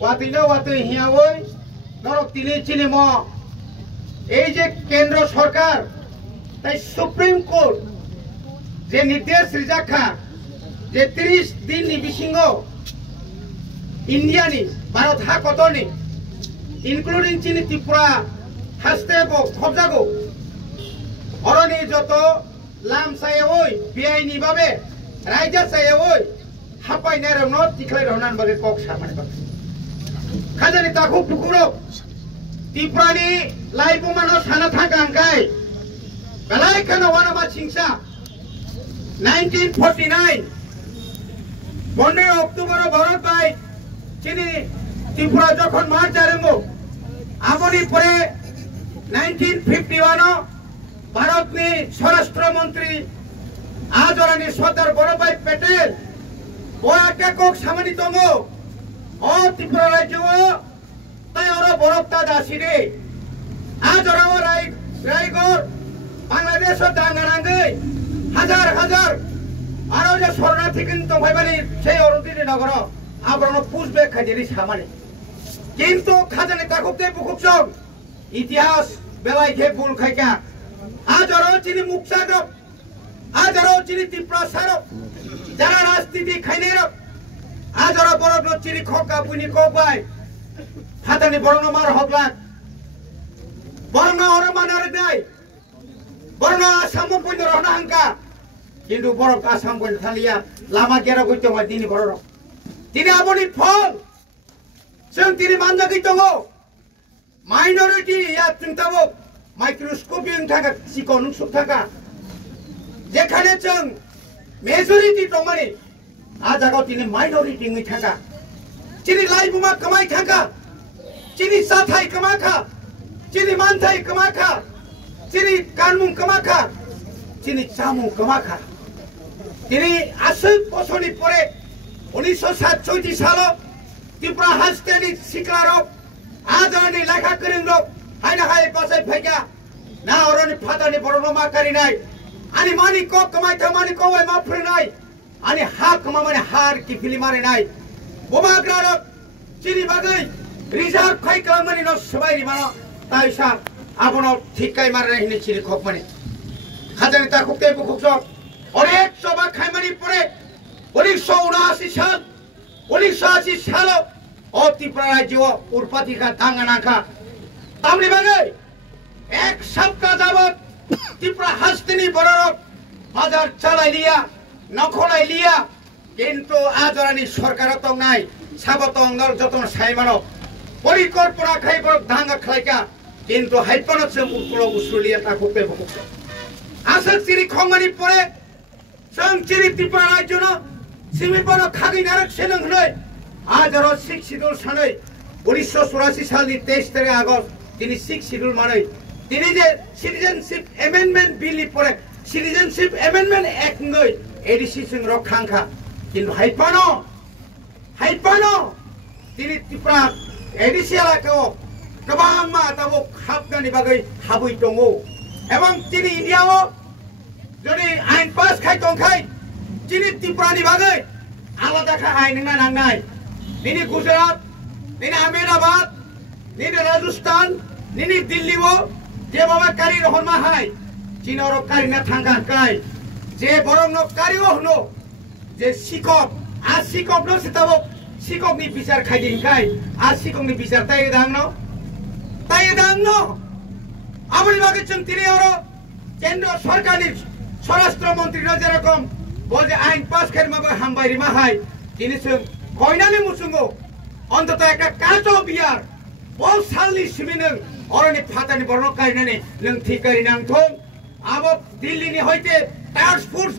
ওয়াতিনো ওয়াতি হিয়াওই নরক তিনি চিনি ম এই যে কেন্দ্র সরকার তাই সুপ্রিম কোর্ট যে নির্দেশ রিজাখা যে 30 দিন नि बिसिंग इंडिया नि भारत हा कतनि इंक्लूडिंग चिनि त्रिपुरा हास्ते बो खबजागो अरनि जत लाम सायावै बिआई नि बाबे रायजा सायावै हापाइना रनो तिखलाय रहनान बागे कक सामाने बागे खाजानि ताखौ पुकुरो त्रिपुरा नि लाइबो मानो साना थांगांगाय बेलाय खाना वानामा सिंसा 1949 15 অক্টোবর ভারত ভাই চিনি ত্রিপুরা যখন মার্চ আরম্ভ আপনি পরে 1951 ভারতনি স্বরাষ্ট্রমন্ত্রী আজরানি সর্দার বড়ভাই প্যাটেল ও একক সামানি দङ ও ত্রিপুরা রাজ্য তাই ওরা বড়তা দাসিরে আজরাও রায়গড় বাংলাদেশ দাঙ্গানাঙ্গৈ হাজার হাজার आरो जे शरणार्थी किन्तु भाइबानि সেই অরুণিনী নগর আবরণ পুষবে খাজেরি সামানে কিন্তু খাজানি তাকুতে বুকুকসং ইতিহাস বেলাই খে ভুল খাইকা আজরো চিনি মুকসাগর আজরো চিনি ত্রিপুরা সারক যারা রাজনীতি খাইনের আজরো বড় চিনি খকা পুনি কবাই হাতানি বড় মার হগলা বড় ওর মানার নাই বড় আসাম পইন রহনা হাঙ্কা কিন্তু বড় আসাম পইন থালিয়া লামা কেরা কইতো মা তিনি বড় তিনি আপনি ফল जों তিনি মানজা কইতো মাইনরিটি ইয়া চিন্তাবো মাইক্রোস্কোপিং থাকা সিকন সুখ থাকা যেখানে जों মেজরিটি দমানি আ জায়গাও তিনি মাইনরিটি নি থাকা তিনি লাইবুমা কামাই থাকা তিনি সাথাই কামাখা তিনি মানথাই কামাখা তিনি কানমুং কামাখা তিনি চামু কামাখা তিনি আসল বছরনি পরে 1967 সাল ত্রিপুরা হাস্তেনি শিকারক আজনি লেখা করিল হাইনা হাই পাশে ফাইকা না অরনি ফাদানি বড়মা করি নাই আনি মানি ক কমাই থামানি কওয়াই মাফরে নাই আনি হা কমা মানে হার কি ফিলি মারে নাই বোমাগ্রারক চিনি বাগৈ রিজার্ভ খাই কামানি ন সবাই মানো তাইসা আপন ঠিকাই মারে হিনি চিনি খক মানে খাজানি তা খুবতে বুকুক অনেক সভা খাইমানি পরে 1979 সাল 1980 সাল ও ত্রিপুরা রাজ্য উৎপাতিকা দাঙ্গানাখা তামনি বাগে এক সপ্তাহ যাবত ত্রিপুরা হাস্তিনি বড়রক বাজার চালাই লিয়া নখলাই লিয়া কিন্তু আজরানি সরকার তো নাই সাবত অঙ্গল যতন সাইমানো পরিকল্পনা খাইব দাঙ্গা খাইকা কিন্তু হাইপনত সে উত্তর উসুলিয়া তা খুবতে বুকুক আসল চিরি খমানি পরে जों चिरि त्रिपुरा राज्य सिमिपन खागै नारक सेलं हनै आजरो 6 शिड्यूल सानै 1984 सालनि 23 तारिख আগস্ট তিনি 6 শিডিউল মানে তিনি যে সিটিজেনশিপ অ্যামেন্ডমেন্ট বিল পরে সিটিজেনশিপ অ্যামেন্ডমেন্ট অ্যাক্ট নই এডিসিসং রক্ষাংখা কিন্তু হাইপানো তিনি ত্রিপুরা এডিসিয়ালাকো गोबां मा ताबो खाबनानि बागै हाबै दङ এবং তিনি ইন্ডিয়াও যদি আইন পাস খাই তংখাই চিনি ত্রিপুরানি বাগৈ আলাদা খা আইন না নাংনাই নিনি গুজরাট নিনি আহমেদাবাদ নিনি রাজস্থান নিনি দিল্লিও যে বাবা কারি রহনমা হাই চিনর কারি না থাঙ্গা কাই যে বরং কারিও হলো যে শিকক আর শিকক ন সিতাবো শিককনি বিচার খাইদিন খাই আর শিককনি বিচার তাই দাং আপনি বাগৈ जों তিনি আরো কেন্দ্র সরকারের স্বরাষ্ট্রমন্ত্রী যেরকম বলে আইন পাস খাইমাবে হামবাইরি মাহাই তিনি जों কয়নানি মুসুঙ্গো অন্তত একটা কাটো বিয়ার বহু সালনি সিমিনং অরনি ফাতানি বর্ণ কারিনানি নং ঠিক কারিনাংথং আবো দিল্লিনি হইতে টাস্ক ফোর্স